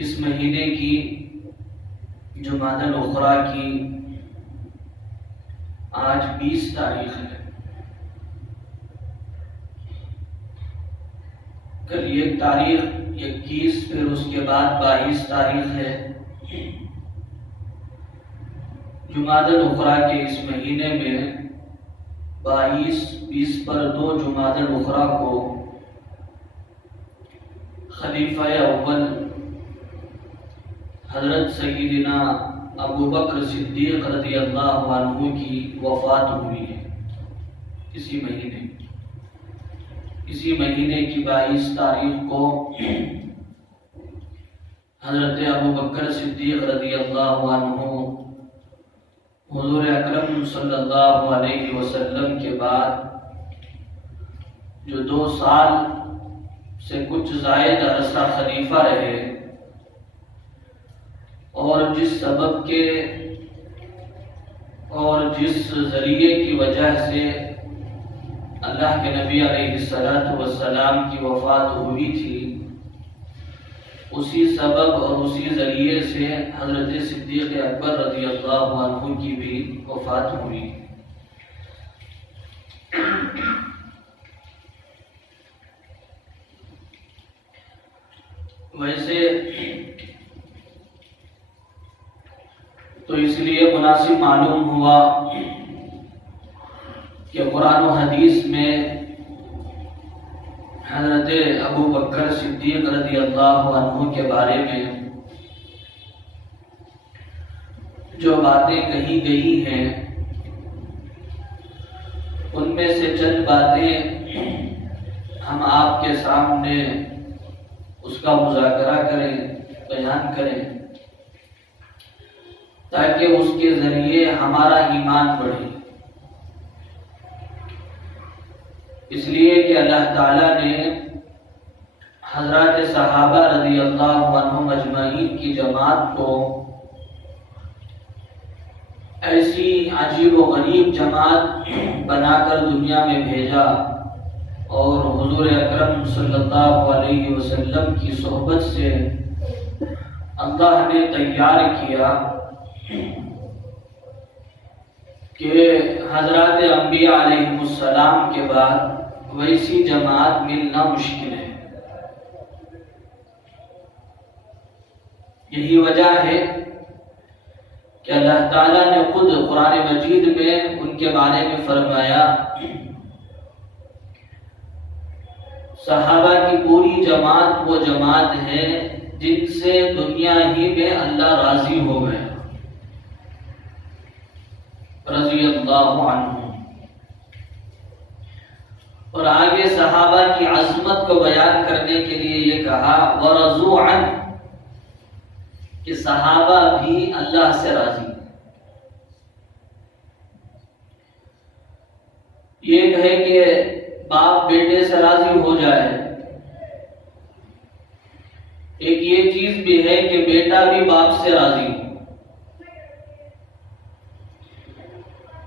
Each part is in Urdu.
اس مہینے کی جمادی الاخری کی آج 20 تاریخ ہے۔ کل 1 تاریخ 21 پھر اس کے بعد 22 تاریخ ہے۔ جمادی الاخری کے اس مہینے میں 22 پر 2 جمادی الاخری کو خلیفہ اول حضرت سیدنا ابو بکر صدیق رضی اللہ عنہ کی وفات ہوئی ہے۔ اسی مہینے کی 22 تاریخ کو حضرت ابو بکر صدیق رضی اللہ عنہ حضور اکرم صلی اللہ علیہ وسلم کے بعد جو 2 سال سے کچھ زائد عرصہ خلیفہ رہے، اور جس سبب کے اور جس ذریعے کی وجہ سے اللہ کے نبی علیہ السلام کی وفات ہوئی تھی، اسی سبب اور اسی ذریعے سے حضرت صدیق اکبر رضی اللہ عنہ کی بھی وفات ہوئی۔ ویسے تو اس لیے مناسب معلوم ہوا کہ قرآن و حدیث میں حضرت ابو بکر صدیق رضی اللہ عنہ کے بارے میں جو باتیں کہی گئی ہیں، ان میں سے چند باتیں ہم آپ کے سامنے اس کا مذاکرہ کریں، بیان کریں، تاکہ اس کے ذریعے ہمارا ایمان بڑھے۔ اس لیے کہ اللہ تعالیٰ نے حضرات صحابہ رضی اللہ عنہم اجمعین کی جماعت کو ایسی عجیب و غریب جماعت بنا کر دنیا میں بھیجا، اور حضور اکرم صلی اللہ علیہ وسلم کی صحبت سے اللہ نے تیار کیا کہ حضرات انبیاء علیہ السلام کے بعد ویسی جماعت ملنا مشکل ہے۔ یہی وجہ ہے کہ اللہ تعالیٰ نے خود قرآن مجید میں ان کے بارے میں فرمایا، صحابہ کی پوری جماعت وہ جماعت ہے جن سے دنیا ہی میں اللہ راضی ہو گئے، رضی اللہ عنہ۔ اور آگے صحابہ کی عظمت کو بیان کرنے کے لیے یہ کہا وَرَضُوا عَنْهُ، کہ صحابہ بھی اللہ سے راضی ہیں۔ یہ کہے کہ باپ بیٹے سے راضی ہو جائے، ایک یہ چیز بھی ہے کہ بیٹا بھی باپ سے راضی ہو۔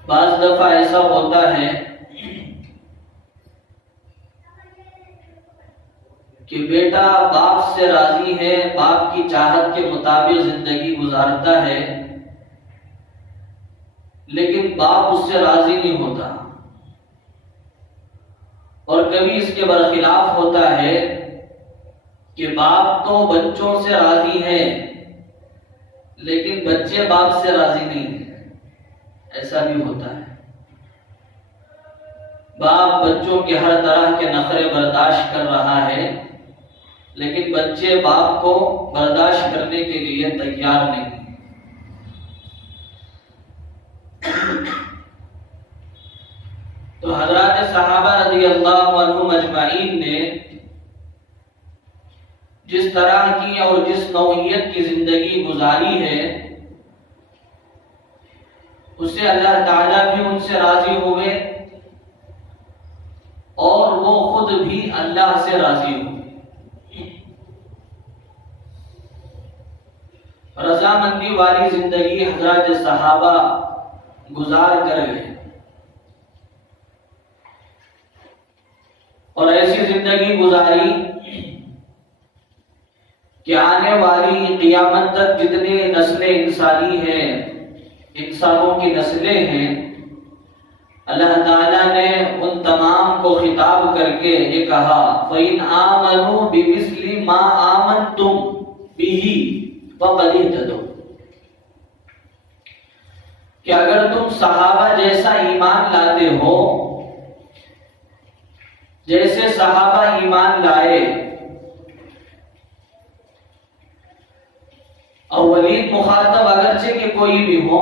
بعض دفعہ ایسا ہوتا ہے کہ بیٹا باپ سے راضی ہے، باپ کی چاہت کے مطابق زندگی گزارتا ہے، لیکن باپ اس سے راضی نہیں ہوتا۔ اور کبھی اس کے برخلاف ہوتا ہے کہ باپ تو بچوں سے راضی ہے، لیکن بچے باپ سے راضی نہیں ہیں، ایسا بھی ہوتا ہے۔ باپ بچوں کے ہر طرح کے نخرے برداشت کر رہا ہے، لیکن بچے باپ کو برداشت کرنے کے لیے تیار نہیں۔ تو حضرات صحابہ رضی اللہ عنہم اجمعین نے جس طرح کی اور جس نوعیت کی زندگی گزاری ہے، اس سے اللہ تعالیٰ بھی ان سے راضی ہوئے، اور وہ خود بھی اللہ سے راضی ہوئے۔ رضامندی والی زندگی حضرات صحابہ گزار کر گئے، اور ایسی زندگی گزاری کہ آنے والی قیامت تک جتنے نسلیں انسانی ہیں، انسانوں کی نسلیں ہیں، اللہ تعالیٰ نے ان تمام کو خطاب کر کے یہ کہا فَإِنْ آمَنُوا بِمِثْلِ مَا آمَنْتُمْ بِهِ فَقَدِ اهْتَدَوْا، کہ اگر تم صحابہ جیسا ایمان لاتے ہو، جیسے صحابہ ایمان لائے، اولین مخاطب اگرچہ کہ کوئی بھی ہو،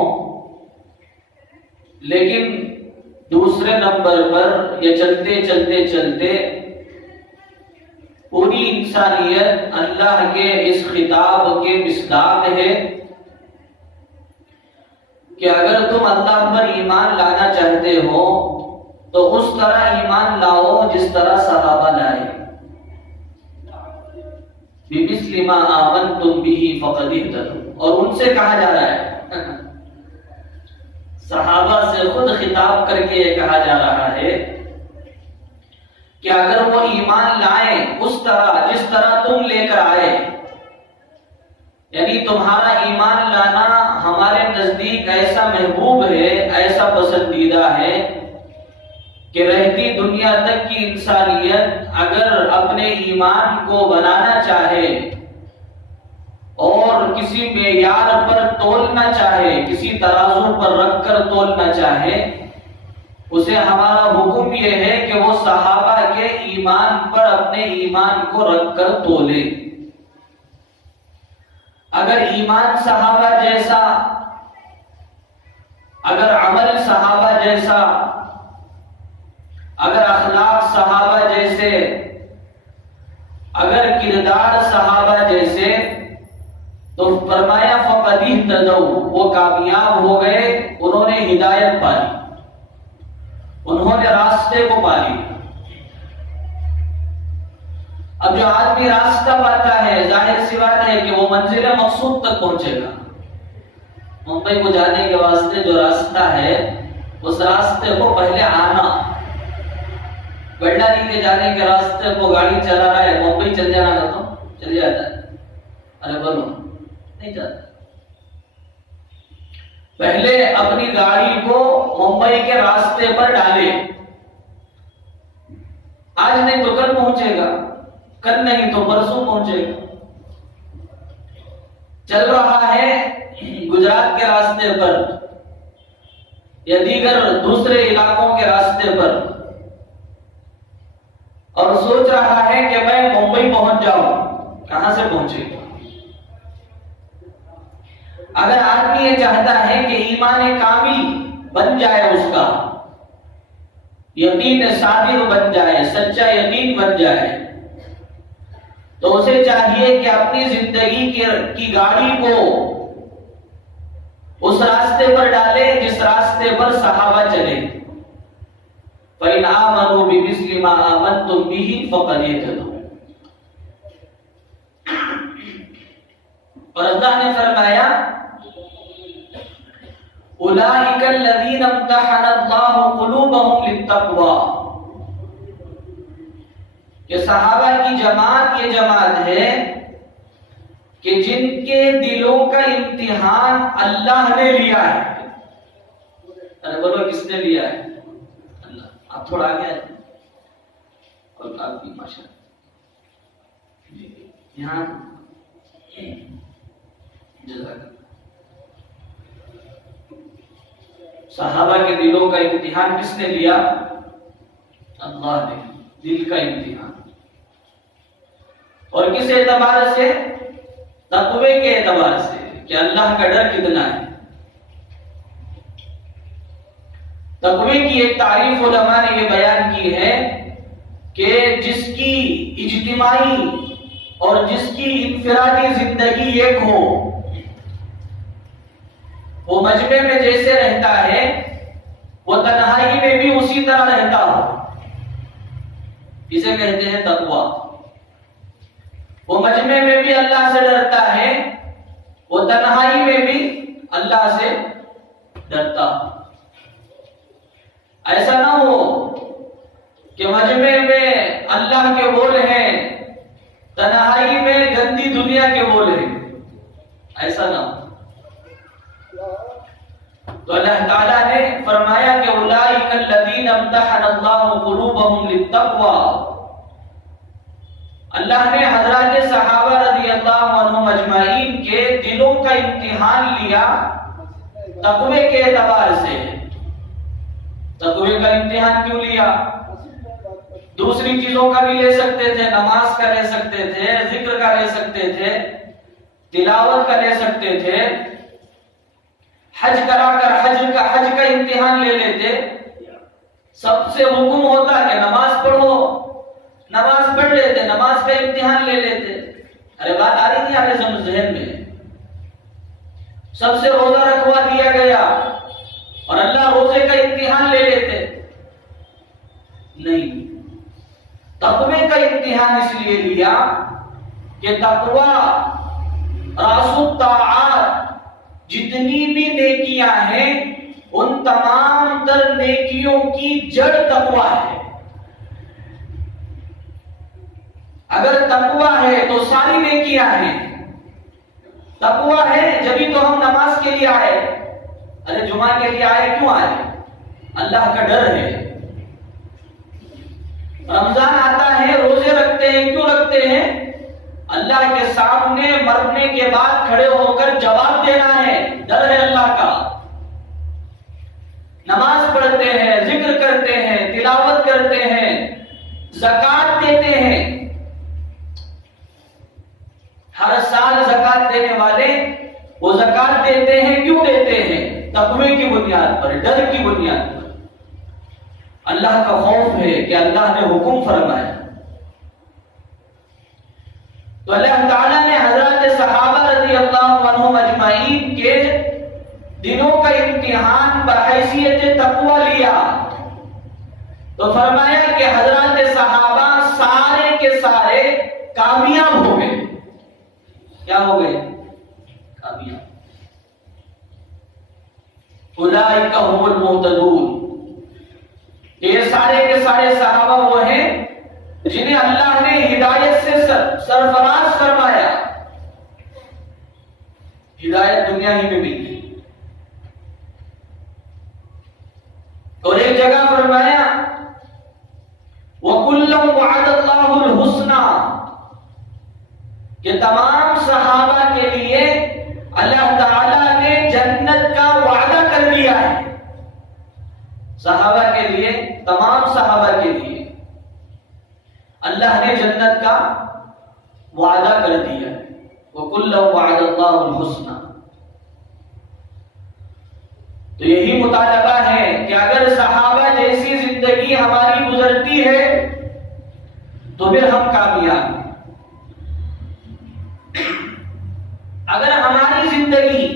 لیکن دوسرے نمبر پر یہ چلتے چلتے چلتے پوری انسانیت اللہ کے اس خطاب کے مصداق ہے کہ اگر تم اللہ پر ایمان لانا چاہتے ہو تو اس طرح ایمان لاؤ جس طرح صحابہ لائے. بِمِثْلِ مَا آمَنْتُمْ بِهِ فَقَدِ اهْتَدَوْا، اور ان سے کہا جا رہا ہے، صحابہ سے خود خطاب کر کے یہ کہا جا رہا ہے کہ اگر وہ ایمان لائیں اس طرح جس طرح تم لے کر آئے، یعنی تمہارا ایمان لانا ہمارے نزدیک ایسا محبوب ہے، ایسا پسندیدہ ہے کہ رہتی دنیا تک کی انسانیت اگر اپنے ایمان کو بنانا چاہے اور کسی معیار پر تولنا چاہے، کسی ترازو پر رکھ کر تولنا چاہے، اسے ہمارا حکم یہ ہے کہ وہ صحابہ کے ایمان پر اپنے ایمان کو رکھ کر تولے. اگر ایمان صحابہ جیسا، اگر عمل صحابہ جیسا، اگر اخلاق صحابہ جیسے، اگر کردار صحابہ جیسے، تو فرمایا فَقَدِ اهْتَدَوْا، وہ کامیاب ہو گئے، انہوں نے ہدایت پالی، انہوں نے راستے کو پالی. اب جو آدمی راستہ پاتا ہے، ظاہر سی بات ہے کہ وہ منزل مقصود تک پہنچے گا. ممبئی کو جانے کے واسطے جو راستہ ہے، اس راستے کو پہلے آنا. بڑھانی کے جانے کے راستے کو گاڑی چلا رہا ہے، ممبئی چل جانا کا تو چل جاتا ہے، ارے بولو نہیں جاتا. پہلے اپنی گاڑی کو ممبئی کے راستے پر ڈالے، آج نہیں تو کل پہنچے گا، کل نہیں تو پرسوں پہنچے گا. چل رہا ہے گجرات کے راستے پر یا دیگر دوسرے علاقوں کے راستے پر اور سوچ رہا ہے کہ میں ممبئی پہنچ جاؤں، کہاں سے پہنچے گا؟ اگر آدمی یہ چاہتا ہے کہ ایمان کامل بن جائے، اس کا یقین صادق بن جائے، سچا یقین بن جائے، تو اسے چاہیے کہ اپنی زندگی کی گاڑی کو اس راستے پر ڈالے جس راستے پر صحابہ چلے. فَإِنْ آمَنُوا بِمِثْلِ مَا آمَنْتُمْ بِهِ فَقَدِ اهْتَدَوْا. اور اللہ نے فرمایا اولئک الذین امتحن اللہ قلوبہم للتقوی، کہ صحابہ کی جماعت یہ جماعت ہے کہ جن کے دلوں کا امتحان اللہ نے لیا ہے. ارے بولو کس نے لیا ہے؟ اللہ. آپ تھوڑا آگے آئے اور آپ کی ماشاء یہاں صحابہ کے دلوں کا امتحان کس نے لیا؟ اللہ نے. دل کا امتحان. اور کس اعتبار سے؟ تقوی کے اعتبار سے کہ اللہ کا ڈر کتنا ہے. تقوی کی ایک تعریف علماء نے یہ بیان کی ہے کہ جس کی اجتماعی اور جس کی انفرادی زندگی ایک ہو، وہ مجمع میں جیسے رہتا ہے وہ تنہائی میں بھی اسی طرح رہتا ہو، اسے کہتے ہیں تقوی. وہ مجمع میں بھی اللہ سے ڈرتا ہے، وہ تنہائی میں بھی اللہ سے ڈرتا ہو. ایسا نہ ہو کہ مجمع میں اللہ کے بول ہیں، تنہائی میں گندی دنیا کے بولے، ایسا نہ ہو۔ تو اللہ تعالیٰ نے فرمایا کہ اولئک الذین امتحن اللہ قلوبہم للتقوی، اللہ نے حضرات صحابہ رضی اللہ عنہم اجمعین کے دلوں کا امتحان لیا تقوی کے اعتبار سے۔ تقوی کا امتحان کیوں لیا؟ دوسری چیزوں کا بھی لے سکتے تھے، نماز کا لے سکتے تھے، ذکر کا لے سکتے تھے، تلاوت کا لے سکتے تھے، حج کرا کر حج کا امتحان لے لیتے۔ سب سے حکم ہوتا کہ نماز پڑھو، نماز پڑھ لیتے، نماز کا امتحان لے لیتے۔ ارے بات آ رہی تھی آگے ذہن میں؟ سب سے روزہ رکھوا دیا گیا اور اللہ روزے کا امتحان لے لیتے؟ نہیں، تقوی کا امتحان اس لیے لیا کہ تقوی راس الطاعات، جتنی بھی نیکیاں ہیں ان تمام تر نیکیوں کی جڑ تقوی ہے۔ اگر تقوی ہے تو ساری نیکیاں ہیں۔ تقوی ہے جبھی تو ہم نماز کے لیے آئے۔ ارے جمعہ کے لیے آئے کیوں آئے؟ اللہ کا ڈر ہے۔ رمضان آتا ہے، روزے رکھتے ہیں، کیوں رکھتے ہیں؟ اللہ کے سامنے مرنے کے بعد کھڑے ہو کر جواب دینا ہے، ڈر ہے اللہ کا۔ نماز پڑھتے ہیں، ذکر کرتے ہیں، تلاوت کرتے ہیں، زکوٰۃ دیتے ہیں۔ ہر سال زکوٰۃ دینے والے وہ زکوٰۃ دیتے ہیں، کیوں دیتے ہیں؟ تقوی کی بنیاد پر، ڈر کی بنیاد پر، اللہ کا خوف ہے کہ اللہ نے حکم فرمایا۔ تو اللہ تعالیٰ نے حضرات صحابہ رضی اللہ عنہم اجمعین کے دلوں کا امتحان بحیثیت تقوی لیا، تو فرمایا کہ حضرات صحابہ سارے کے سارے کامیاب ہو گئے۔ کیا ہو گئے؟ کامیاب۔ اولئک هم المہتدون، یہ سارے کے سارے صحابہ وہ ہیں جنہیں اللہ نے ہدایت سے سرفراز فرمایا۔ ہدایت دنیا ہی میں ملی۔ اور ایک جگہ فرمایا وَكُلًّا وَعَدَ اللَّهُ الْحُسْنَى، کہ تمام صحابہ کے لیے اللہ تعالیٰ نے جنت کا وعدہ کر دیا ہے۔ صحابہ کے لیے، تمام صحابہ کے لیے اللہ نے جنت کا وعدہ کر دیا ہے۔ وَكُلًّا وَعَدَ اللَّهُ الْحُسْنَى۔ تو یہی مطالبہ ہے کہ اگر صحابہ جیسی زندگی ہماری گزرتی ہے تو پھر ہم کامیاب ہیں۔ اگر ہماری زندگی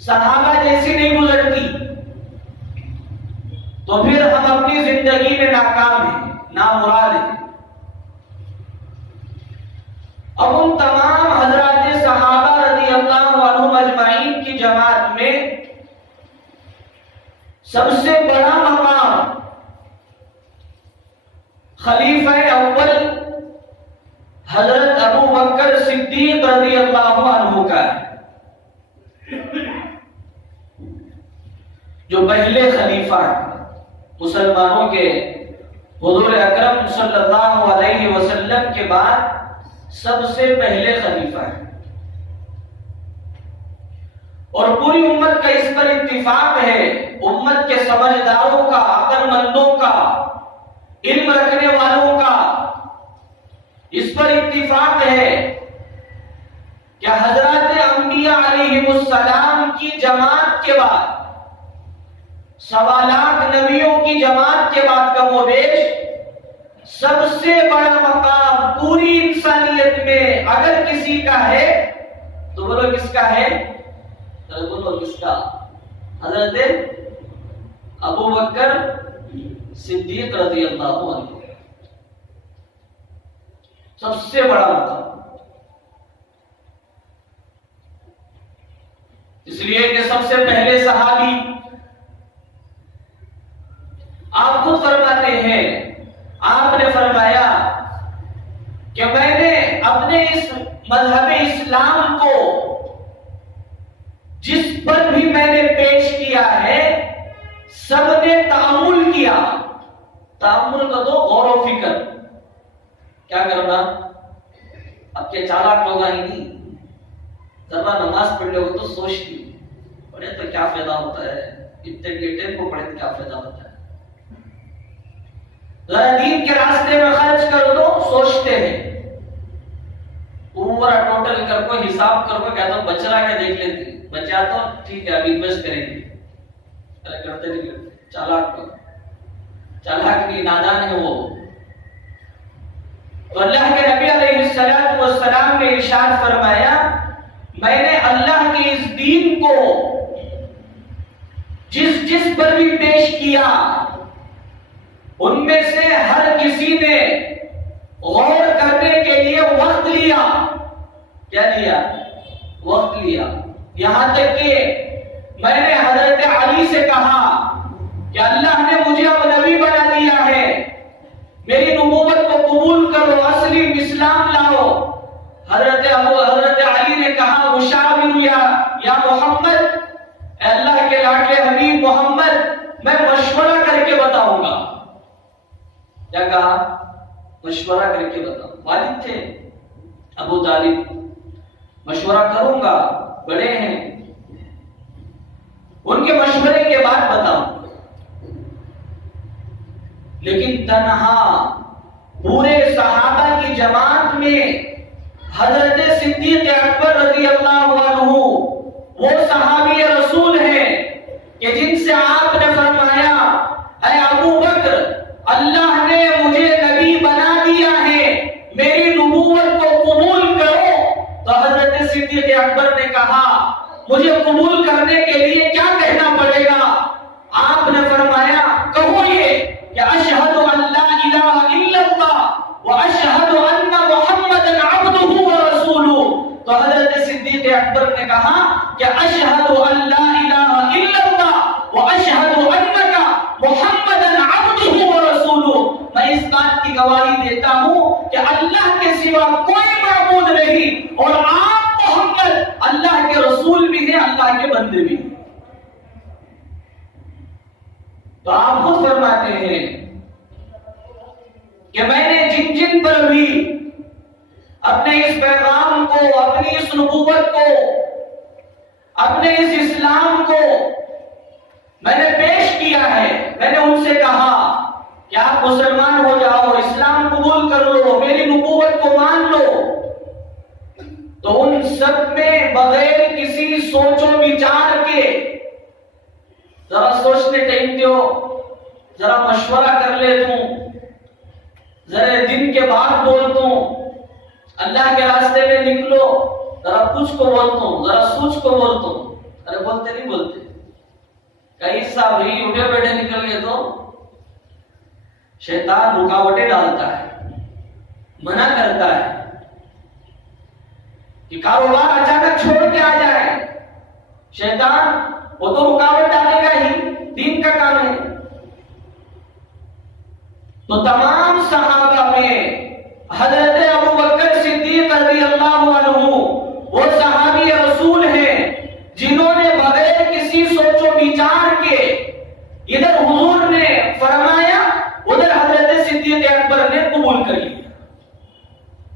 صحابہ جیسی نہیں گزرتی تو پھر ہم اپنی زندگی میں ناکام ہیں، نامراد ہیں۔ اب ان تمام حضرات صحابہ رضی اللہ عنہم اجمعین کی جماعت میں سب سے بڑا مقام خلیفہ اول حضرت ابو بکر صدیق رضی اللہ عنہ کا ہے، جو پہلے خلیفہ ہیں مسلمانوں کے۔ حضور اکرم صلی اللہ علیہ وسلم کے بعد سب سے پہلے خلیفہ ہیں، اور پوری امت کا اس پر اتفاق ہے، امت کے سمجھداروں کا، عقل مندوں کا، علم رکھنے والوں کا اس پر اتفاق ہے کہ حضرات انبیاء علیہم السلام کی جماعت کے بعد، 1.25 لاکھ نبیوں کی جماعت کے بعد کم و بیش سب سے بڑا مقام پوری انسانیت میں اگر کسی کا ہے تو بولو کس کا ہے؟ بولو کس کا؟ حضرت ابو بکر صدیق رضی اللہ عنہ، سب سے بڑا مقام۔ اس لیے کہ سب سے پہلے صحابی، آپ خود فرماتے ہیں، آپ نے فرمایا مذہب اسلام کو جس پر بھی میں نے پیش کیا ہے سب نے تأمل کیا. تأمل کا تو غور و فکر کیا کرنا. اب کے چالاک لوگ ہی نہیں, ذرا نماز پڑھ لو تو سوچتی پڑھے تو کیا فائدہ ہوتا ہے, اتنے گھنٹے کو پڑھے تو کیا فائدہ ہوتا ہے. ذرا دین کے راستے میں خرچ کر دو سوچتے ہیں. پورا ٹوٹل کر کو حساب کر کو کہتا ہوں بچ رہا کیا دیکھ لیتے, بچا تو ٹھیک ہے ابھی انویسٹ کریں گے. کرتے نہیں چالاک چالاک نہیں, نادان ہے وہ. تو اللہ کے نبی علیہ الصلوۃ والسلام نے ارشاد فرمایا میں نے اللہ کے اس دین کو جس جس پر بھی پیش کیا ان میں سے ہر کسی نے غور کرنے کے لیے وقت لیا. کیا لیا؟ وقت لیا. یہاں تک کہ میں نے حضرت علی سے کہا کہ اللہ نے مجھے اب نبی بنا دیا ہے, میری نبوت کو قبول کرو, اصلی اسلام لاؤ. حضرت علی نے کہا مشاور یا محمد, اے اللہ کے لاڈلے حبیب محمد میں مشورہ کر کے بتاؤں گا. کیا کہا؟ مشورہ کر کے بتاؤں. والد تھے ابو طالب, مشورہ کروں گا, بڑے ہیں, ان کے مشورے کے بعد بتاؤں. لیکن تنہا پورے صحابہ کی جماعت میں حضرت صدیق اکبر رضی اللہ عنہ وہ صحابی رسول ہیں کہ جن سے آپ نے فرمایا اے ابو بکر اللہ نے مجھے نبی بنا دیا ہے, میری نبوت کو قبول کرو. تو حضرت صدیق اکبر نے کہا مجھے قبول کرنے کے لیے کیا کہنا پڑے گا؟ آپ نے فرمایا کہو یہ کہ اشہد ان لا الہ الا اللہ واشہد ان محمدن عبدہ ورسولہ. تو حضرت صدیق اکبر نے کہا کہ اشہد ان لا الہ الا اللہ واشہد انک محمدن عبدہ ورسولہ. میں اس بات کی گواہی دیتا ہوں کہ اللہ کے سوا کوئی معبود نہیں اور آپ محمد اللہ کے رسول بھی ہیں, اللہ کے بندے بھی ہیں. تو آپ خود فرماتے ہیں کہ میں نے جن جن پر بھی اپنے اس پیغام کو, اپنی اس نبوت کو, اپنے اس اسلام کو میں نے پیش کیا ہے, میں نے ان سے کہا کہ آپ مسلمان ہو جاؤ, اسلام قبول کر لو, میری نبوت کو مان لو. تو ان سب میں بغیر کسی سوچ و بچار کے ذرا سوچنے ٹائم دو, ذرا مشورہ کر لیتا ہوں, ذرا دن کے بعد بولتا ہوں, اللہ کے راستے میں نکلو, ذرا کچھ کو بولتا ہوں, ذرا سوچ کو بولتا ہوں. ارے بولتے نہیں بولتے, کئی صاحب ہی اٹھے بیٹھے نکل گئے تو شیطان رکاوٹیں ڈالتا ہے, منع کرتا ہے کہ کاروبار اچانک چھوڑ کے آ جائے. شیطان وہ تو رکاوٹ ڈالے گا ہی, دین کا کام ہے. تو تمام صحابہ میں حضرت ابو بکر صدیق رضی اللہ عنہ وہ صحابی رسول ہیں جنہوں نے بغیر کسی سوچ و بچار کے ادھر حضور نے فرمایا, ادھر حضرت صدیق اکبر نے قبول کر لیا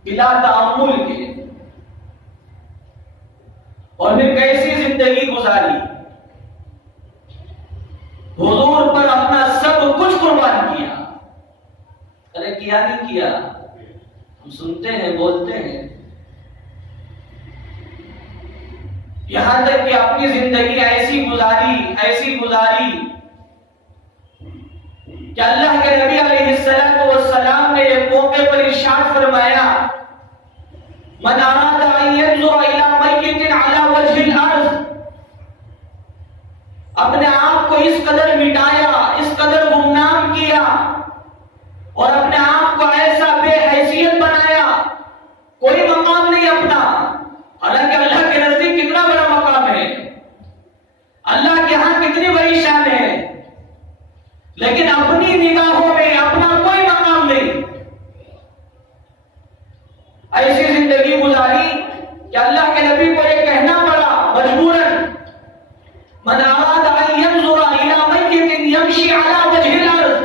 بلا تأمل کے. اور پھر کیسی زندگی گزاری, حضور پر اپنا سب کچھ قربان کیا. ارے کیا نہیں کیا, ہم سنتے ہیں, بولتے ہیں. یہاں تک کہ اپنی زندگی ایسی گزاری کہ اللہ کے نبی علیہ السلام نے ایک موقع پر ارشاد فرمایا من اراد ان ينظر الى میت على وجه الارض, اپنے آپ کو اس قدر مٹایا, اس قدر گمنام کیا اور اپنے آپ کو ایسا بے حیثیت بنایا, کوئی مقام نہیں اپنا. حالانکہ اللہ کے نزدیک کتنا بڑا مقام ہے, اللہ کے ہاں کتنی بڑی شان ہے, لیکن اپنی نگاہوں میں اپنا کوئی مقام نہیں. ایسی زندگی گزاری کہ اللہ کے نبی کو یہ کہنا پڑا مجبوراً، من اراد ان ينظر الى میت یمشی علی وجہ الارض،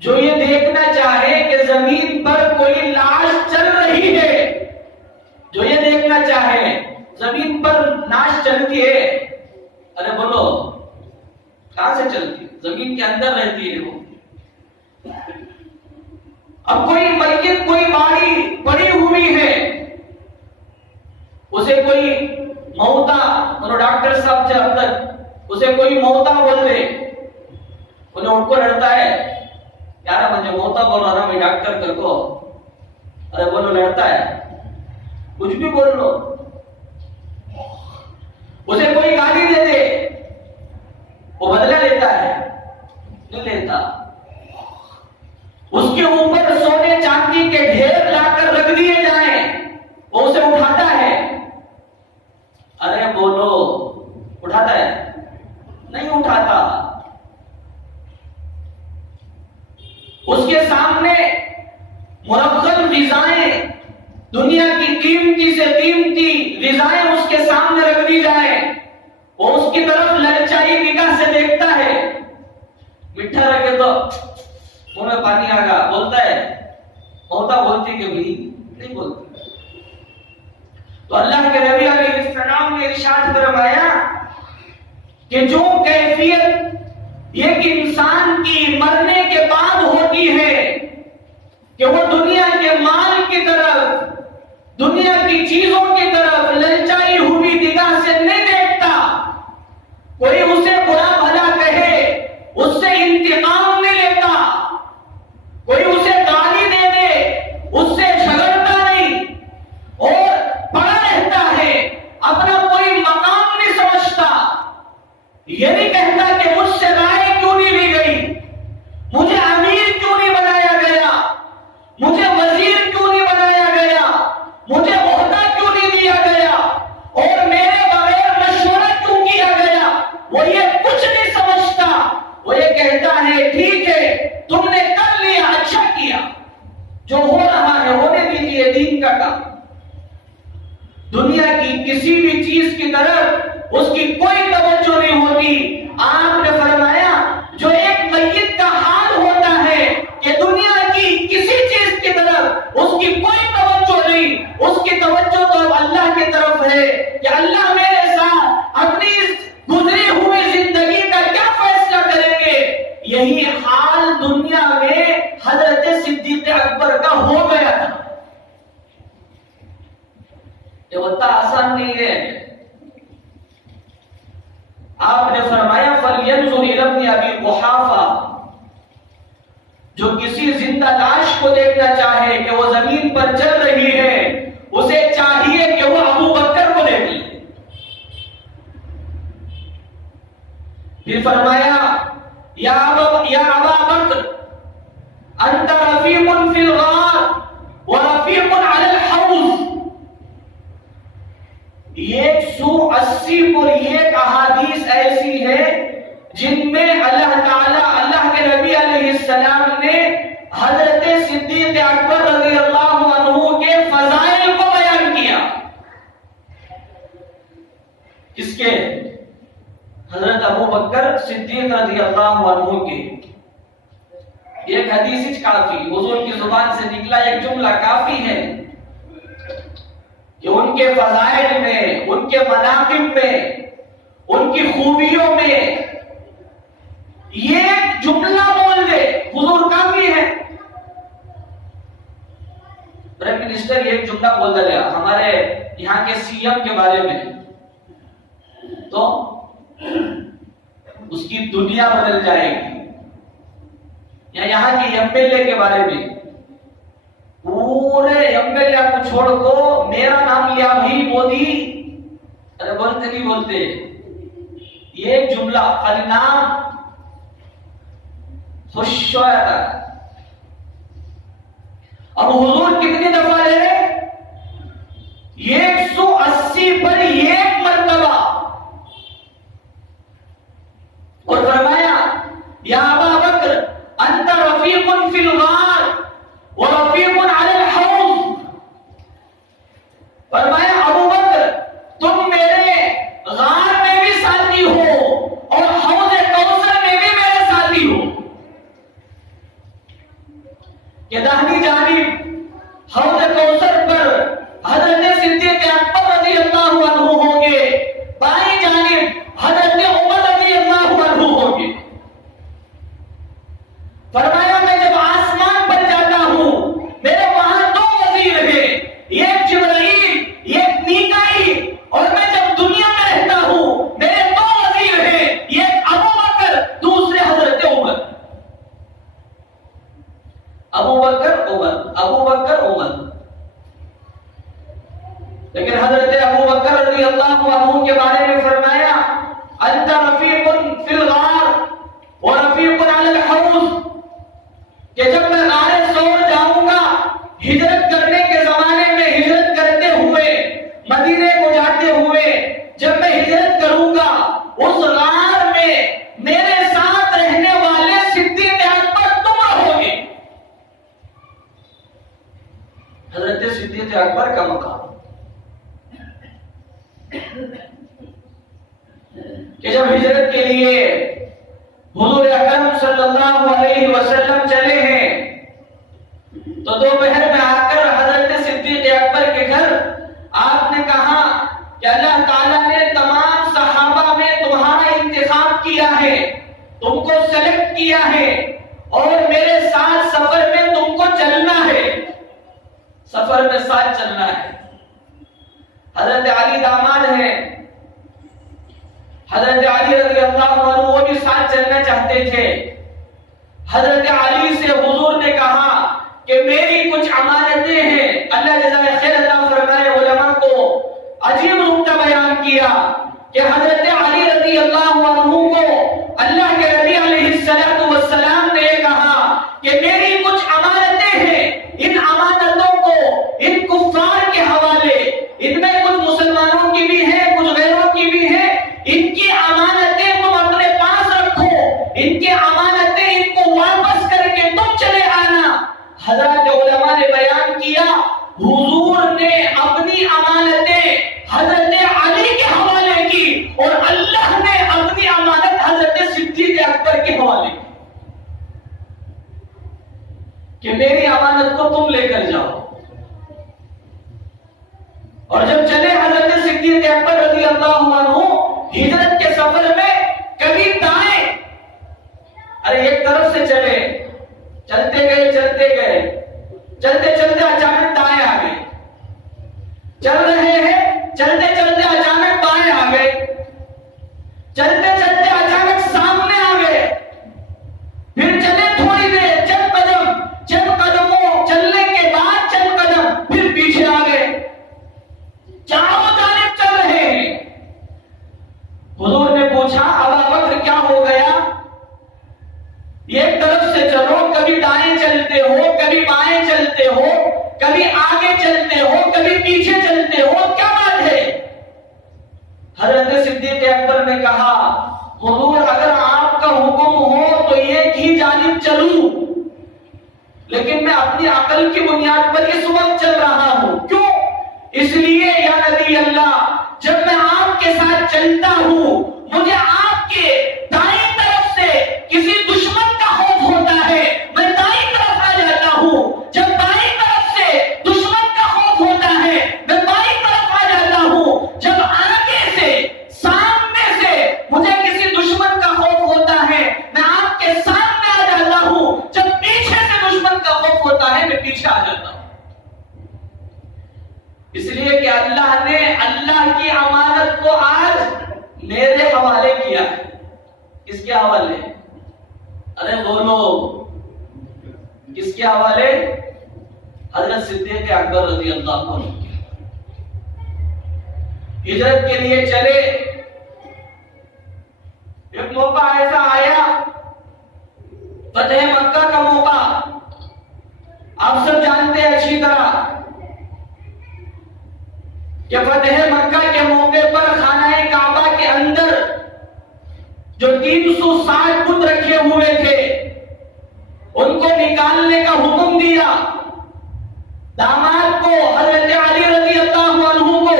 جو یہ دیکھنا چاہے کہ زمین پر کوئی لاش چل رہی ہے، جو یہ دیکھنا چاہے زمین پر لاش چلتی ہے، ارے بولو کہاں سے چلتی؟ زمین کے اندر رہتی ہے وہ۔ اب کوئی میت کوئی باڑی پڑی ہوئی ہے، اسے کوئی موتا، اور ڈاکٹر صاحب سے اب تک اسے کوئی موتا بول دے، انہیں ان کو لڑتا ہے، یار مجھے موتا بول رہا تھا میں ڈاکٹر کر کو، ارے بولو لڑتا ہے، کچھ بھی بول لو۔ اسے کوئی گالی دے دے، وہ بدلہ لیتا ہے؟ نہیں لیتا۔ اس کے اوپر سونے چاندی کے ڈھیر لا کر رکھ دیے جائیں، وہ اسے اٹھاتا ہے؟ ارے بولو اٹھاتا ہے؟ نہیں اٹھاتا۔ اس کے سامنے مرغل غذائیں، دنیا کی قیمتی سے قیمتی غذائیں اس کے سامنے رکھ دی جائیں، وہ اس کی طرف للچائی نگاہ سے دیکھتا ہے، میٹھا رکھے تو منہ میں پانی آ گا، بولتا ہے؟ موتا بولتی کہ بھی نہیں بولتی۔ تو اللہ کے نبی علیہ السلام نے ارشاد فرمایا کہ جو کیفیت ایک انسان کی مرنے کے بعد ہوتی ہے کہ وہ دنیا کے مال کی طرف، دنیا کی چیزوں کی طرف للچائی ہوئی نگاہ سے نہیں دیکھتا، کوئی اسے برا بھلا کہے اس سے انتقام نہیں لیتا، کوئی اسے گالی دے دے اس سے جھگڑتا نہیں، اور پڑا رہتا ہے، اپنا کوئی مقام نہیں سمجھتا، یہ نہیں کہتا کہ مجھ سے رائے کیوں نہیں لی گئی، مجھے امیر کیوں نہیں بنایا گیا، مجھے وزیر کیوں نہیں بنایا گیا، مجھے عہدہ کیوں نہیں دیا گیا، اور میرے بغیر مشورہ کیوں کیا گیا، وہ یہ کچھ نہیں سمجھتا، وہ یہ کہتا ہے ٹھیک ہے تم نے کر لیا، اچھا کیا، جو ہو رہا ہے ہونے دیجیے، دین کا کام۔ دنیا کی کسی بھی چیز کی طرف اس کی کوئی توجہ نہیں ہوتی۔ آپ نے فرمایا جو ایک میت کا حال ہوتا ہے کہ دنیا کی کسی چیز کی طرف اس کی کوئی توجہ نہیں، اس کی توجہ تو اللہ کی طرف ہے کہ اللہ میرے ساتھ اپنی گزری ہوئی زندگی کا کیا فیصلہ کریں گے۔ یہی حال دنیا میں حضرت صدیق اکبر کا ہو گیا تھا۔ یہ اتنا آسان نہیں ہے۔ آپ نے فرمایا فَلْيَنْظُرْ إِلَى ابْنِ أَبِي قُحَافَةَ، جو کسی زندہ لاش کو دیکھنا چاہے کہ وہ زمین پر چل رہی ہے، اسے چاہیے کہ وہ ابو بکر کو دیکھ لے۔ پھر فرمایا یا ابا بکر انت رفیق فی الغار ورفیق علی الحوض۔ 180 پر ایک احادیث ایسی ہے جن میں اللہ تعالی، اللہ کے نبی علیہ السلام نے حضرت صدیق اکبر رضی اللہ عنہ کے فضائل کو بیان کیا۔ کس کے؟ حضرت ابو بکر صدیق رضی اللہ عنہ کے۔ ایک حدیث کافی، حضور کی زبان سے نکلا ایک جملہ کافی ہے کہ ان کے فضائل میں، ان کے مناقب میں، ان کی خوبیوں میں یہ جملہ بول دے حضور کافی ہے۔ پرائم منسٹر ایک جملہ بول دے گا ہمارے یہاں کے سی ایم کے بارے میں تو اس کی دنیا بدل جائے گی، یا یہاں کے ایم ایل اے کے بارے میں، پورے ایم ایل اے کو چھوڑ کو میرا نام لیا بھائی مودی، ارے بولتے نہیں بولتے، یہ جملہ خالی نام خوش ہوا تھا۔ اب حضور کتنی دفعہ ہے؟ 180 پر ایک مرتبہ، اور فرمایا یا ابا بکر انت رفیق فی الغار ورفیق علی الحوض۔ لیکن حضرت ابو بکر رضی اللہ عنہ کے بارے میں فرمایا انت رفیق فی الغار و رفیق علی الحوض، کہ جب میں غار ثور جاؤں گا ہجرت کرنے کے زمانے میں، ہجرت کرتے ہوئے مدینے کو جاتے ہوئے جب میں ہجرت کروں گا اس غار میں میرے ساتھ رہنے والے صدیق اکبر تم رہو گے۔ حضرت صدیق اکبر کا مقام کہ جب ہجرت کے لیے حضور اکرم صلی اللہ علیہ وسلم چلے ہیں تو دوپہر میں آ کر حضرت صدیق اکبر کے گھر آپ نے کہا کہ اللہ تعالیٰ نے تمام صحابہ میں تمہارا انتخاب کیا ہے، تم کو سلیکٹ کیا ہے اور میرے ساتھ سفر میں تم کو چلنا ہے، سفر میں ساتھ چلنا ہے۔ حضرت علی داماد ہیں، حضرت علی رضی اللہ عنہ وہ بھی ساتھ چلنا چاہتے تھے۔ حضرت علی سے حضور نے کہا کہ میری کچھ امانتیں ہیں، اللہ جزائے خیر عطا فرمائے۔ علماء کو عجیب نقطہ بیان کیا کہ حضرت علی رضی اللہ عنہ کو اللہ کے نبی علیہ السلام نے کہا کہ میری کچھ امانتیں ہیں، ان امانتوں کو ان کفار کے حوالے، ان میں کچھ مسلمانوں کی بھی ہیں کچھ غیروں کی بھی ہیں، ان کی امانتیں تم اپنے پاس رکھو، ان کی امانتیں ان کو واپس کر کے تم چلے آنا۔ حضرت علماء نے بیان کیا حضور نے اپنی امانتیں حضرت علی کے حوالے کی اور اللہ نے اپنی امانت حضرت صدیق اکبر کے حوالے کی کہ میری امانت کو تم لے کر جاؤ۔ اور جب چلے حضرت صدیق اکبر رضی اللہ عنہ ہجرت کے سفر میں، کبھی دائیں، ارے ایک طرف سے چلے، چلتے گئے چلتے چلتے اچانک دائیں آ گئے، چل رہے ہیں چلتے چلتے اچانک بائیں آ گئے، چلتے چلتے اچانک سامنے آ گئے، پھر چلے تھوڑی دیر، چند قدموں چلنے کے بعد چند قدم پھر پیچھے آ گئے، چاروں جانب چل رہے ہیں۔ حضور نے پوچھا ابا بکر کیا ہو گیا؟ ایک طرف سے چلو، کبھی دائیں چلتے ہو، کبھی بائیں چلتے ہو، کبھی آگے چلتے ہو، کبھی پیچھے چلتے ہو، کیا بات ہے؟ حضرت صدیق اکبر نے کہا حضور اگر آپ کا حکم ہو تو ایک ہی جانب چلوں، لیکن میں اپنی عقل کی بنیاد پر اس وقت چل رہا ہوں۔ کیوں؟ اس لیے یا نبی اللہ، جب میں آپ کے ساتھ چلتا ہوں مجھے آپ کے دائیں طرف سے کسی دشمن کا خوف ہوتا ہے، میں دائیں طرف آ جاتا ہوں، جب بائیں طرف سے دشمن کا خوف ہوتا ہے میں بائیں طرف آ جاتا ہوں، جب آگے سے سامنے سے مجھے کسی دشمن کا خوف ہوتا ہے میں آپ کے سامنے آ جاتا ہوں، جب پیچھے سے دشمن کا خوف ہوتا ہے میں پیچھے آ جاتا ہوں۔ اس لیے کہ اللہ نے اللہ کی امانت کو آج میرے حوالے کیا ہے۔ کس کے حوالے؟ ارے بولو، کس کے حوالے؟ حضرت صدیق اکبر رضی اللہ عنہ کے۔ ہجرت کے لیے چلے، ایک موقع ایسا آیا، فتح مکہ کا موقع، آپ سب جانتے ہیں اچھی طرح کہ فتح مکہ کے موقع پر خانہ کعبہ کے اندر جو 360 بت رکھے ہوئے تھے ان کو نکالنے کا حکم دیا داماد کو، حضرت علی رضی اللہ عنہ کو۔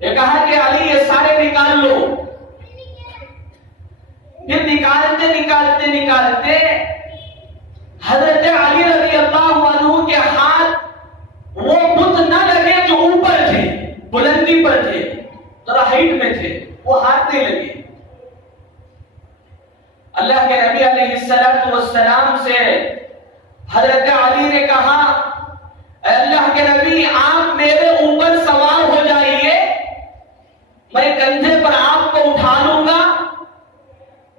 یہ کہا کہ علی یہ سارے نکال لو۔ پھر نکالتے حضرت علی رضی اللہ عنہ کے ہاتھ وہ بت نہ لگے جو اوپر تھے، بلندی پر تھے، ذرا ہائٹ میں تھے، وہ ہاتھ نہیں لگے۔ اللہ کے نبی علیہ السلام سے حضرت علی نے کہا اے اللہ کے نبی آپ میرے اوپر سوار ہو جائیے، میں کندھے پر آپ کو اٹھا لوں گا،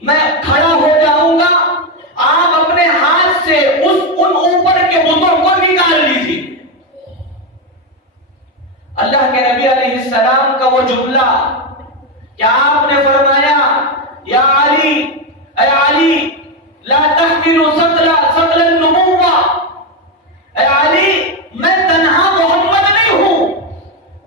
میں کھڑا ہو جاؤں گا، آپ اپنے ہاتھ سے ان اوپر کے بتوں کو نکال لیجیے۔ اللہ کے نبی علیہ السلام کا وہ جملہ کہ آپ نے فرمایا یا علی، اے علی لا تحمل ثقل النبوہ، اے علی میں تنہا محمد نہیں ہوں،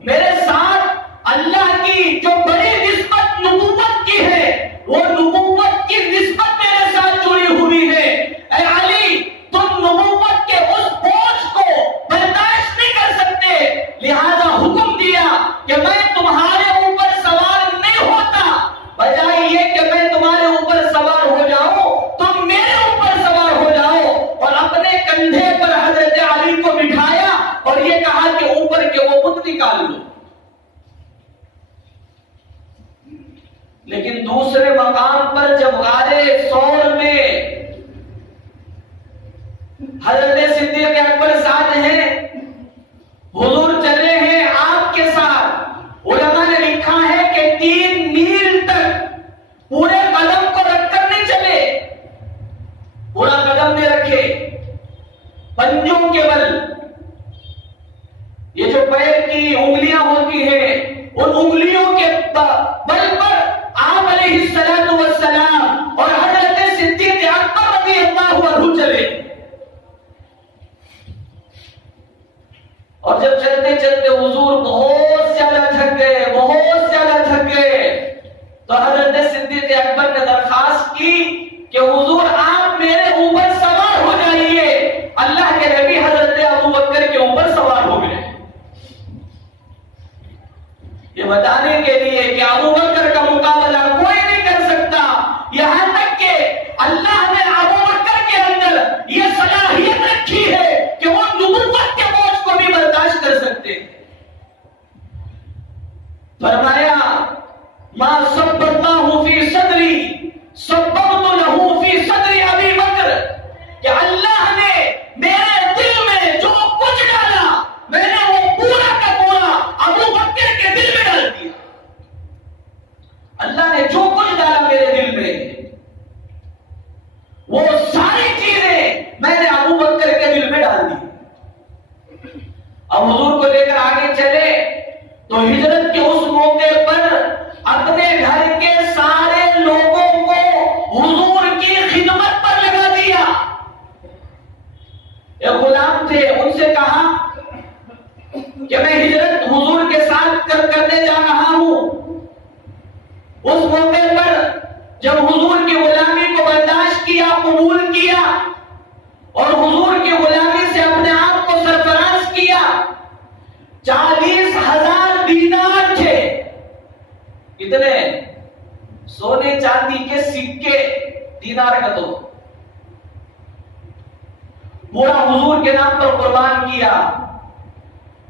میرے ساتھ اللہ کی جو بڑی نسبت نبوت کی ہے وہ نبوت کی نسبت میرے ساتھ جڑی ہوئی ہے۔ اے علی تم نبوت کے اس بوجھ کو برداشت نہیں کر سکتے، لہذا حکم دیا کہ میں تمہارے اوپر سوار نہیں ہوتا، بجائے یہ کہ میں تمہارے اوپر سوار ہو جاؤں تم میرے اوپر سوار ہو جاؤ، اور اپنے کندھے پر حضرت علی کو بٹھایا اور یہ کہا کہ اوپر کے وہ بت نکال لو۔ لیکن دوسرے مقام پر جب غار ثور میں حضرت صدیق اکبر ساتھ ہیں، حضور چلے ہیں آپ کے ساتھ، علماء نے لکھا ہے کہ 3 میل تک پورے قدم کو رکھ کر نہیں چلے، پورا قدم نہیں رکھے، پنجوں کے بل، یہ جو پیر کی انگلیاں ہوتی ہیں ان انگلیوں کے بل پر آپ علیہ السلام اور حضرت صدیق اکبر رضی اللہ عنہ چلے، اور جب چلتے چلتے حضور بہت زیادہ تھک گئے، بہت زیادہ تھک گئے، تو حضرت صدیق اکبر نے درخواست کی کہ حضور آپ میرے اوپر سوار ہو جائیے۔ اللہ کے نبی حضرت ابوبکر کے اوپر سوار ہو گئے، یہ بتانے کے لیے کہ ابوبکر کا مقابلہ کوئی نہیں کر سکتا، یہاں تک کہ اللہ نے ابوبکر کے اندر یہ صلاحیت رکھی ہے کہ وہ نبوت کے بوجھ کو بھی برداشت کر سکتے ہیں۔ فرمایا ما صب اللہ فی صدری صببت لہ فی صدر ابی بکر، کہ اللہ نے میرے دل میں جو کچھ ڈالا میں نے وہ پورا کا پورا ابوبکر کے دل میں ڈال دیا۔ اللہ نے جو کچھ ڈالا میرے دل میں وہ ساری چیزیں میں نے ابوبکر کے دل میں ڈال دی۔ اب حضور کو لے کر آگے چلے تو ہجرت کے اس موقع پر اپنے گھر کے سارے لوگوں کو حضور کی خدمت پر لگا دیا۔ ایک غلام تھے، ان سے کہا کہ میں ہجرت حضور کے ساتھ کرنے جا رہا ہوں۔ اس موقع پر جب حضور کی غلامی کو برداشت کیا، قبول کیا اور حضور کی غلامی سے اپنے آپ کو سرفراز کیا، 40,000 دینار تھے، اتنے سونے چاندی کے سکے، دینار کا تو پورا حضور کے نام پر قربان کیا۔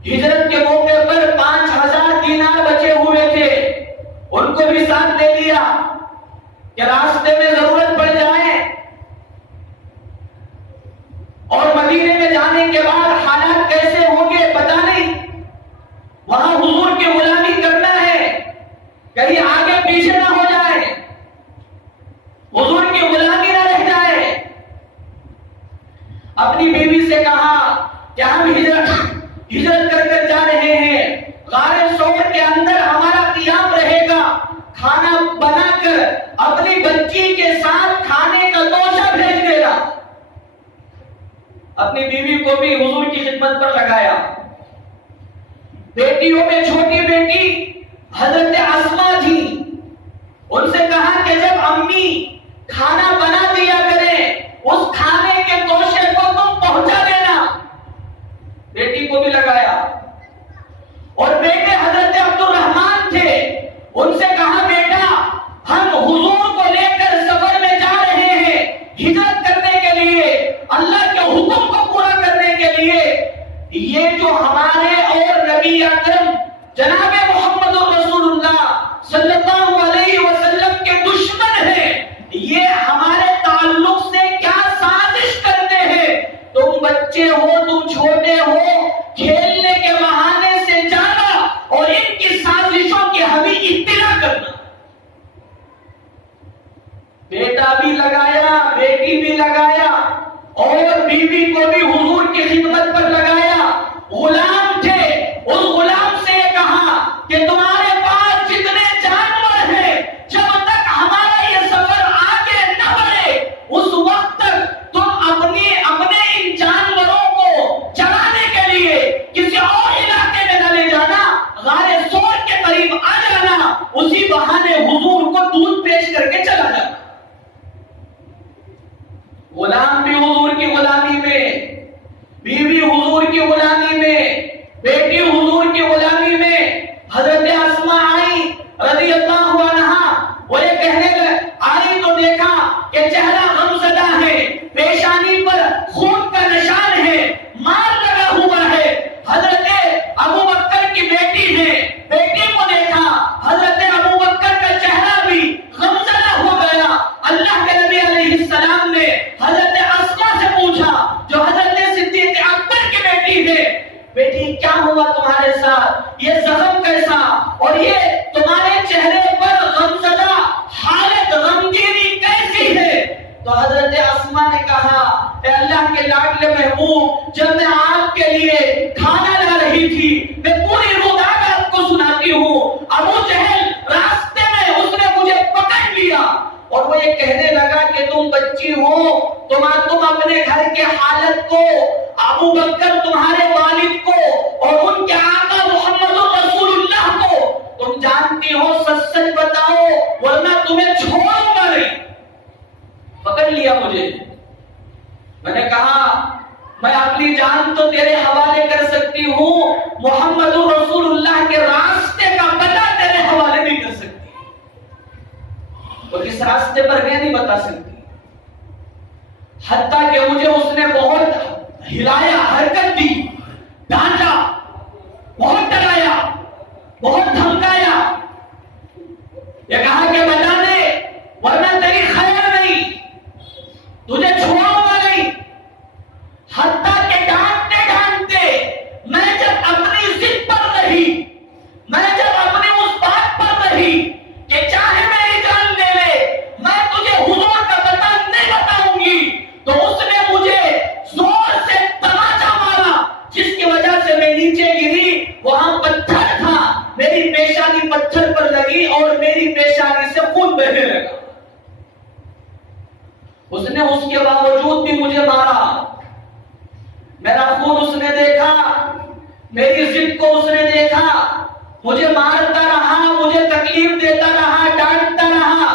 ہجرت کے موقع پر 5,000 دینار بچے ہوئے تھے، ان کو بھی ساتھ دے دیا کہ راستے میں ضرورت پڑ جائے، اور مدینے میں جانے کے بعد حالات کیسے ہوں گے پتہ نہیں، وہاں حضور کی غلامی کرنا ہے، کہیں آگے پیچھے نہ ہو جائے، حضور کی غلامی نہ رہ جائے۔ اپنی بیوی سے کہا کہ ہم ہجرت کر کر جا رہے ہیں، غار ثور کے اندر ہمارا قیام رہے گا، کھانا بنا کر اپنی بچی کے ساتھ کھانے کا توشہ بھیج دینا۔ اپنی بیوی کو بھی حضور کی خدمت پر لگایا۔ بیٹیوں میں چھوٹی بیٹی حضرت اسما تھی، ان سے کہا کہ جب امی کھانا بنا دیا کریں اس کھانے کے توشے کو تم پہنچا دینا، بیٹی کو بھی لگایا۔ اور بیٹے حضرت عبد الرحمن تھے، ان سے کہا بیٹا ہم حضور کو لے کر سفر میں جا رہے ہیں، ہجرت کرنے کے لیے، اللہ کے حکم کو پورا کرنے کے لیے، یہ جو ہمارے اور نبی اکرم جناب محمد رسول اللہ صلی اللہ علیہ وسلم کے دشمن ہیں، یہ ہمارے تعلق سے کیا سازش کرتے ہیں؟ تم بچے ہو، تم چھوٹے ہو، کھیلنے کے بہانے سے جانا اور ان کی سازشوں کی ہمیں اطلاع کرنا۔ بیٹا بھی لگایا، بیٹی بھی لگایا، اور بیوی کو بھی حضور کی خدمت پر لگایا۔ غلام تھے، اس غلام سے بیٹی حضور کی غلامی میں حضرت اسماء آئی رضی اللہ عنہا، وہ یہ کہنے آئی تو دیکھا کہ چہرہ غمزدہ ہے، پیشانی پر خون کا نشان ہے، مار لگا ہوا ہے۔ حضرت ابو بکر کی بیٹی ہے، بیٹی کو دیکھا، حضرت ابو بکر کا چہرہ بھی غمزدہ ہو گیا۔ اللہ کے نبی علیہ السلام نے حضرت اسماء سے پوچھا جو حضرت صدیق اکبر کی بیٹی ہے، بیٹی کیا ہوا تمہارے ساتھ، یہ زخم کیسا، اور یہ تمہارے چہرے پر غمزدہ حالت غمگینی کیسی ہے؟ تو حضرت اسماء نے کہا، اے اللہ کے لاڈلے محبوب، جب میں آپ کے لیے کھانا لا رہی تھی، میں پوری روایت آپ کو سناتی ہوں، ابو جہل راستے میں اس نے مجھے پکڑ لیا اور وہ یہ کہنے لگا کہ تم بچی ہو، تم اپنے گھر کے حالت کو، ابو بکر تمہارے والد کو اور ان کے آقا محمد رسول اللہ کو تم جانتی ہو، سچ سچ بتاؤ ورنہ تمہیں چھوڑوں گا نہیں۔ پکڑ لیا مجھے، میں نے کہا میں اپنی جان تو تیرے حوالے کر سکتی ہوں، محمد رسول اللہ کے راستے کا پتہ تیرے حوالے نہیں کر سکتی، تو اس راستے پر میں نہیں بتا سکتی۔ حتیٰ کہ مجھے اس نے بہت ہلایا، حرکت دی، ڈانٹا، بہت ڈرایا، بہت دھمکایا، یہ کہا کہ بتا دے ورنہ تیری خیر نہیں، تجھے چھوڑوں گا نہیں۔ حتیٰ کہ ڈانٹتے ڈانٹتے میں جب اپنی ضد پر رہی، میں جب اپنی اس بات پر رہی کہ چاہے میری جان لے لے میں تجھے حضور کا پتہ نہیں بتاؤں گی، تو اس نے مجھے زور سے تماچا مارا، جس کی وجہ سے میں نیچے گری، وہاں پتھر تھا، میری پیشانی پتھر پر لگی اور میری پیشانی سے خون بہنے لگا۔ اس نے اس کے باوجود بھی مجھے مارا، میرا خون اس نے دیکھا، میری ضد کو اس نے دیکھا، مجھے مارتا رہا، مجھے تکلیف دیتا رہا، ڈانٹتا رہا،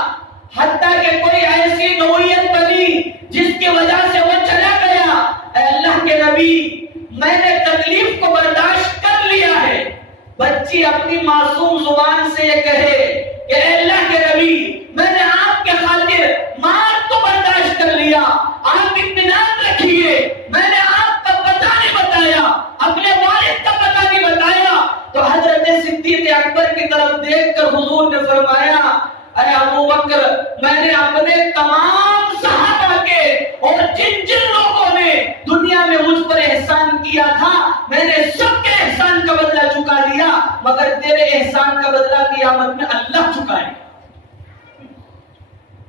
حتیٰ کہ کوئی ایسی نوعیت بنی جس کی وجہ سے وہ چلا گیا۔ اے اللہ کے نبی، میں نے تکلیف کو برداشت کر لیا ہے۔ بچی اپنی معصوم زبان سے یہ کہے کہ اے اللہ کے نبی، میں نے آپ کے خاطر مار تو برداشت کر لیا، آپ اطمینان رکھیے، میں نے آپ کا پتہ نہیں بتایا، اپنے والد کا پتہ نہیں بتایا۔ تو حضرت صدیق اکبر کی طرف دیکھ کر حضور نے فرمایا، اے ابو بکر، میں نے اپنے تمام صحابہ کے اور جن جن لوگوں نے دنیا میں مجھ پر احسان کیا تھا، میں نے سب کے احسان کا بدلہ چکا دیا، مگر تیرے احسان کا بدلہ قیامت میں اللہ چکائے گا۔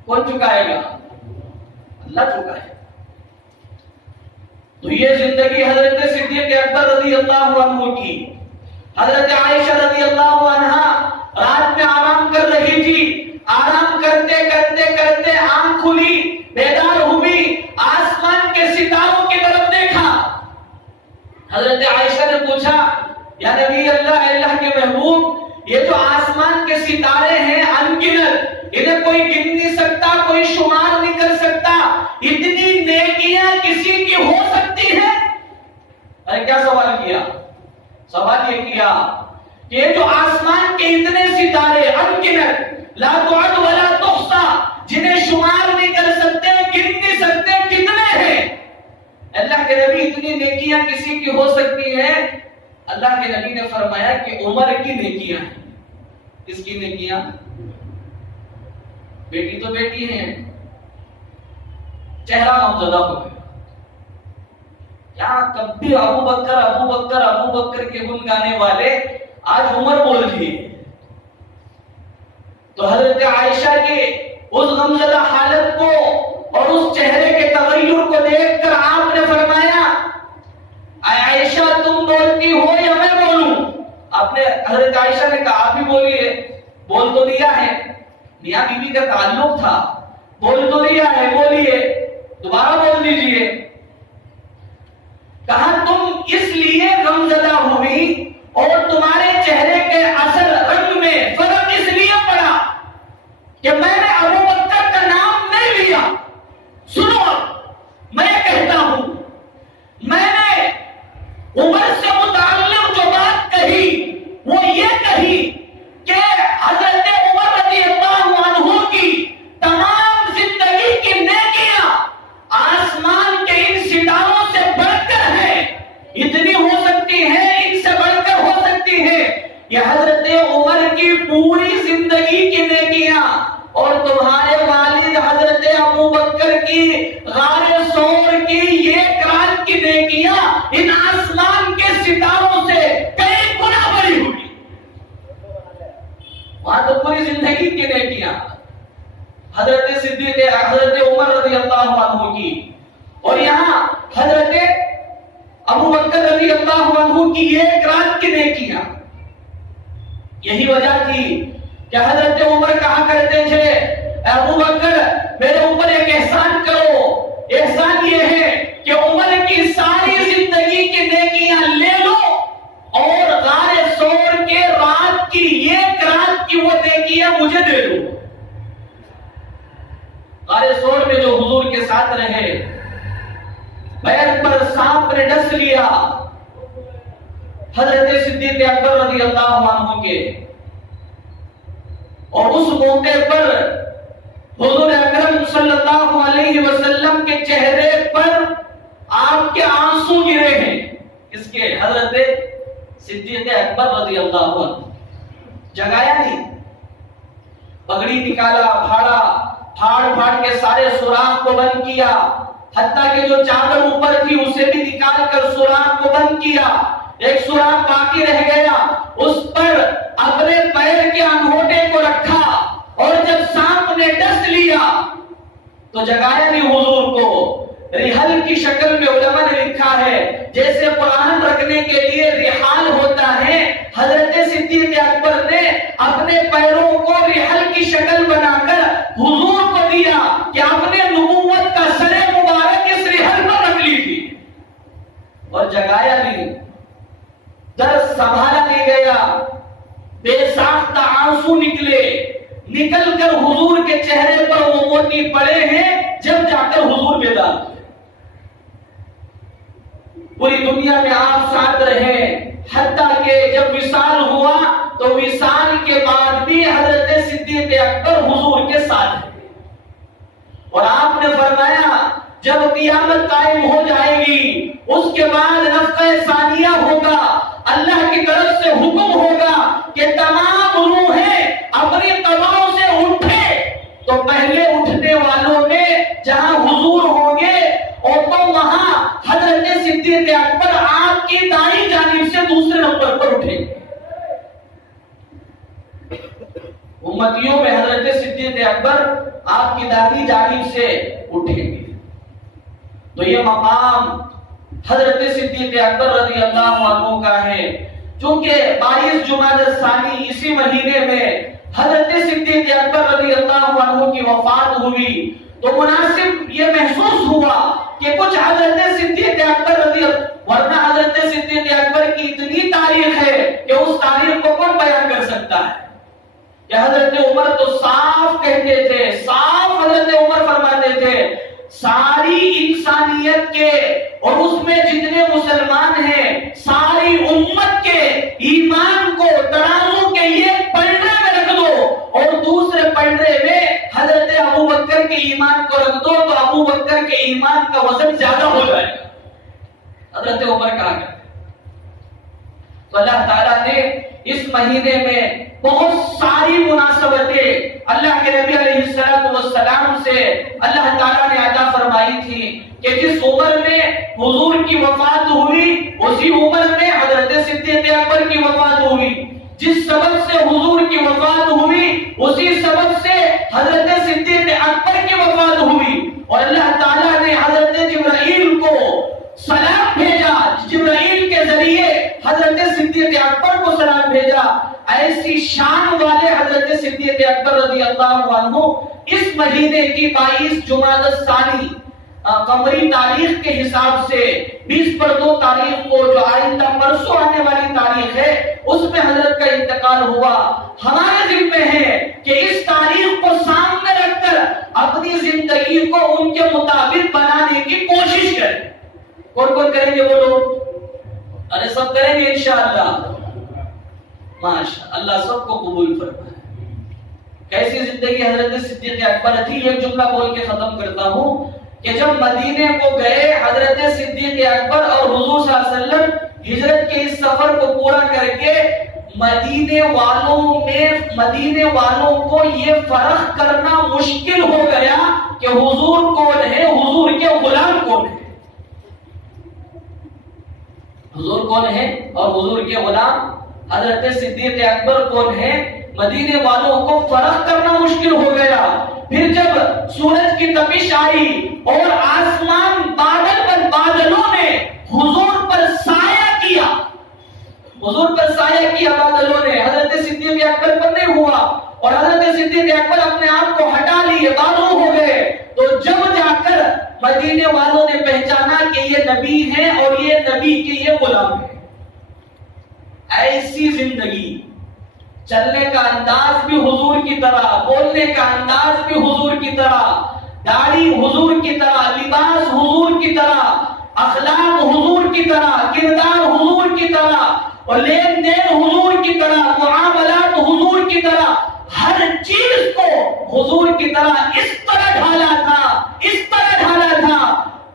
کون چکائے گا؟ اللہ چکائے گا۔ تو یہ زندگی حضرت صدیق اکبر رضی اللہ عنہ کی۔ حضرت عائشہ رضی اللہ عنہ رات میں آرام کر رہی تھی، آرام کرتے کرتے کرتے آنکھ کھلی، بیدار ہوئی، آسمان کے ستاروں کی طرف دیکھا۔ حضرت عائشہ نے پوچھا، یا نبی اللہ، اللہ کے محبوب، یہ جو آسمان کے ستارے ہیں انگنت، انہیں کوئی گن نہیں سکتا، کوئی شمار نہیں کر سکتا، اتنی نیکیاں کسی کی ہو سکتی ہے؟ ارے کیا سوال کیا؟ سوال یہ کیا کہ یہ جو آسمان کے اتنے ستارے انگنت، لا تعد ولا تحصى، جنہیں شمار نہیں کر سکتے، گن نہیں سکتے، کتنے ہیں؟ اللہ کے نبی، اتنی نیکیاں کسی کی ہو سکتی ہیں؟ اللہ کے نبی نے فرمایا کہ عمر کی نیکیاں ہیں۔ کس کی نیکیاں؟ بیٹی تو بیٹی ہے، چہرہ غمزدہ ہو گیا، کیا کبھی ابو بکر ابو بکر ابو بکر کے گن گانے والے آج عمر بول دیے۔ تو حضرت عائشہ کی اس غمزدہ حالت کو اور اس چہرے کے تغیر کو دیکھ کر آپ نے فرمایا، اے عائشہ تم بولتی ہو یا میں بولوں؟ آپ نے، حضرت عائشہ نے کہا آپ بھی بولیے۔ بول تو دیا ہے، میاں بیوی کا تعلق تھا، بول تو دیا ہے، بولیے، دوبارہ بول دیجئے۔ کہا تم اس لیے غمزدہ ہوئی اور تمہارے چہرے کے اثر رنگ میں فرق اس لیے پڑا کہ میں نے ابو بکر کا نام نہیں لیا۔ سنو، میں کہتا ہوں، میں نے عمر سے متعلق جو کہ حضرت عمر کی پوری زندگی کی نیکیاں اور تمہارے والد حضرت ابو بکر کی غار ثور کی ایک رات کی نیکیاں ان آسمان کے ستاروں سے کئی گنا بڑی ہوگی. وہاں تو پوری زندگی کی نیکیاں حضرت صدیق حضرت عمر رضی اللہ عنہ کی، اور یہاں حضرت ابو بکر رضی اللہ عنہ کی ایک رات کی نیکیاں. یہی وجہ تھی کہ حضرت عمر کہا کرتے تھے ابو بکر میرے اوپر ایک احسان کرو. احسان یہ ہے کہ عمر کی ساری زندگی کی نیکیاں لے لو اور غار ثور کے رات کی ایک رات کی وہ نیکیاں مجھے دے دو. غار ثور میں جو حضور کے ساتھ رہے، پیر پر سانپ نے ڈس لیا حضرت صدیق اکبر رضی اللہ عنہ کے، اور اس موقع پر حضور اکرم صلی اللہ علیہ وسلم کے چہرے پر آپ کے آنسو گرے ہیں. اس کے حضرت صدیق اکبر رضی اللہ عنہ جگایا نہیں، پگڑی نکالا، پھاڑ کے سارے سوراخ کو بند کیا، حتیٰ کہ جو چادر اوپر تھی اسے بھی نکال کر سوراخ کو بند کیا. ایک سوراخ باقی رہ گیا، اس پر اپنے پیر کے انگوٹے کو رکھا، اور جب سانپ نے ڈس لیا تو جگایا نہیں حضور کو. رحل کی شکل میں علماء نے لکھا ہے جیسے قرآن رکھنے کے لیے رحال ہوتا ہے، حضرت صدیق اکبر نے اپنے پیروں کو رحل کی شکل بنا کر حضور کو دیا کہ اپنے نبوت کا سر مبارک اس رحل پر رکھ لیجیے، اور جگایا نہیں. درد سنبھالا نہیں گیا، بے ساختہ آنسو نکل کر حضور کے چہرے پر وہ موتی پڑے ہیں. جب جا کر حضور بیدار، پوری دنیا میں آپ ساتھ رہے، حتیٰ کہ جب وصال ہوا تو وصال کے بعد بھی حضرت صدیق اکبر حضور کے ساتھ ہیں. اور آپ نے فرمایا جب قیامت قائم ہو جائے گی اس کے بعد نفخہ ثانیہ ہوگا، اللہ کی طرف سے حکم ہوگا کہ تمام روحیں اپنی قبروں سے اٹھے. تو پہلے اٹھنے والوں میں جہاں حضور ہوں گے، اور تو وہاں حضرت صدیق اکبر آپ کی دائیں جانب سے دوسرے نمبر پر اٹھیں گے. امتیوں میں حضرت صدیق اکبر آپ کی دائیں جانب سے اٹھیں گے. تو یہ مقام حضرت صدیق اکبر رضی اللہ عنہ کا ہے. چونکہ 22 جمادی الثانی اسی مہینے میں حضرت صدیق اکبر رضی اللہ عنہ کی وفات ہوئی، تو مناسب یہ محسوس ہوا کہ کچھ حضرت صدیق اکبر ورنہ حضرت صدیق اکبر کی اتنی تاریخ ہے کہ اس تاریخ کو کون بیان کر سکتا ہے. کہ حضرت عمر تو صاف کہتے تھے، صاف حضرت عمر فرماتے تھے ساری انسانیت کے اور اس میں جتنے مسلمان ہیں ساری امت کے ایمان کو ترازو کے ایک پلڑے میں رکھ دو اور دوسرے پلڑے میں حضرت ابو بکر کے ایمان کو رکھ دو تو ابو بکر کے ایمان کا وزن زیادہ ہو جائے گا. حضرت عمر کہا کرتے. تو اللہ تعالیٰ نے اس مہینے میں بہت ساری مناسبتیں اللہ کے نبی علیہ السلام سے اللہ تعالیٰ نے عطا فرمائی تھی کہ جس عمر میں حضور کی وفات ہوئی اسی عمر میں حضرت صدیق اکبر کی وفات ہوئی. جس سبب سے حضور کی وفات ہوئی اسی سبب سے حضرت صدیق اکبر کی وفات ہوئی. اور اللہ تعالیٰ نے حضرت جبرائیل کو سلام بھیجا، جبرائیل کے ذریعے حضرت صدیق اکبر کو سلام بھیجا. ایسی شان والے حضرت صدیق اکبر رضی اللہ عنہ اس مہینے کی 22 جمادی الثانی قمری تاریخ کے حساب سے 20/2 تاریخ کو جو آئندہ پرسوں آنے والی تاریخ ہے اس میں حضرت کا انتقال ہوا. ہمارے ذمہ ہے کہ اس تاریخ کو سامنے رکھ کر اپنی زندگی کو ان کے مطابق بنانے کی کوشش کریں. کون کون کریں گے بولو؟ ارے سب کریں گے انشاءاللہ. ماشاء اللہ سب کو قبول فرمائے. کیسی زندگی حضرت صدیق اکبر تھی. ایک جملہ بول کے ختم کرتا ہوں کہ جب مدینے کو گئے حضرت صدیق اکبر اور حضور صلی اللہ علیہ وسلم ہجرت کے اس سفر کو پورا کر کے مدینے والوں کو یہ فرق کرنا مشکل ہو گیا کہ حضور کون ہے، حضور کے غلام کون ہے، حضور کون ہے اور حضور کے غلام حضرت صدیق اکبر کون ہے، مدینے والوں کو فرق کرنا مشکل ہو گیا۔ پھر جب سورج کی تپش آئی اور آسمان بادلوں نے حضور پر سایہ کیا، حضور پر سایہ کیا بادلوں نے، حضرت صدیق اکبر پر نہیں ہوا، اور حضرت صدیق اکبر اپنے آپ کو ہٹا لیے، بازو ہو گئے، تو جب جا کر مدینے والوں نے پہچانا کہ یہ نبی ہے اور یہ نبی کے یہ غلام ہے۔ ایسی زندگی، چلنے کا انداز بھی حضور کی طرح، بولنے کا انداز بھی حضور کی طرح، داڑھی حضور کی طرح، لباس حضور کی طرح، اخلاق حضور کی طرح، کردار حضور کی طرح، اور لین دین حضور کی طرح، معاملات حضور کی طرح، ہر چیز کو حضور کی طرح اس طرح ڈھالا تھا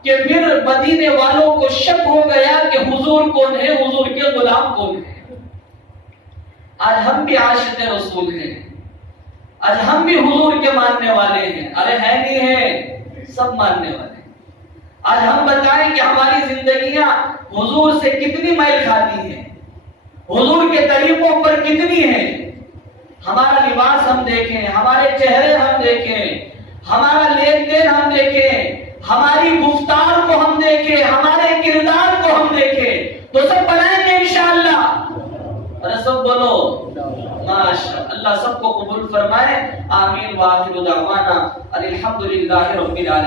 کہ پھر مدینے والوں کو شک ہو گیا کہ حضور کون ہے، حضور کے غلام کون ہے۔ آج ہم بھی عاشق رسول ہیں، آج ہم بھی حضور کے ماننے والے ہیں، ارے ہے نہیں ہے، سب ماننے والے ہیں۔ آج ہم بتائیں کہ ہماری زندگیاں حضور سے کتنی میل کھاتی ہیں، حضور کے طریقوں پر کتنی ہیں۔ ہمارا لباس ہم دیکھیں، ہمارے چہرے ہم دیکھیں، ہمارا لین دین ہم دیکھیں، ہماری گفتار کو ہم دیکھیں، ہمارے کردار کو ہم دیکھیں، تو سب بنائیں گے انشاءاللہ۔ اور سب بولو ماشاء اللہ، سب کو قبول فرمائے، آمین، وآخر دعوانا الحمدللہ رب العالمین۔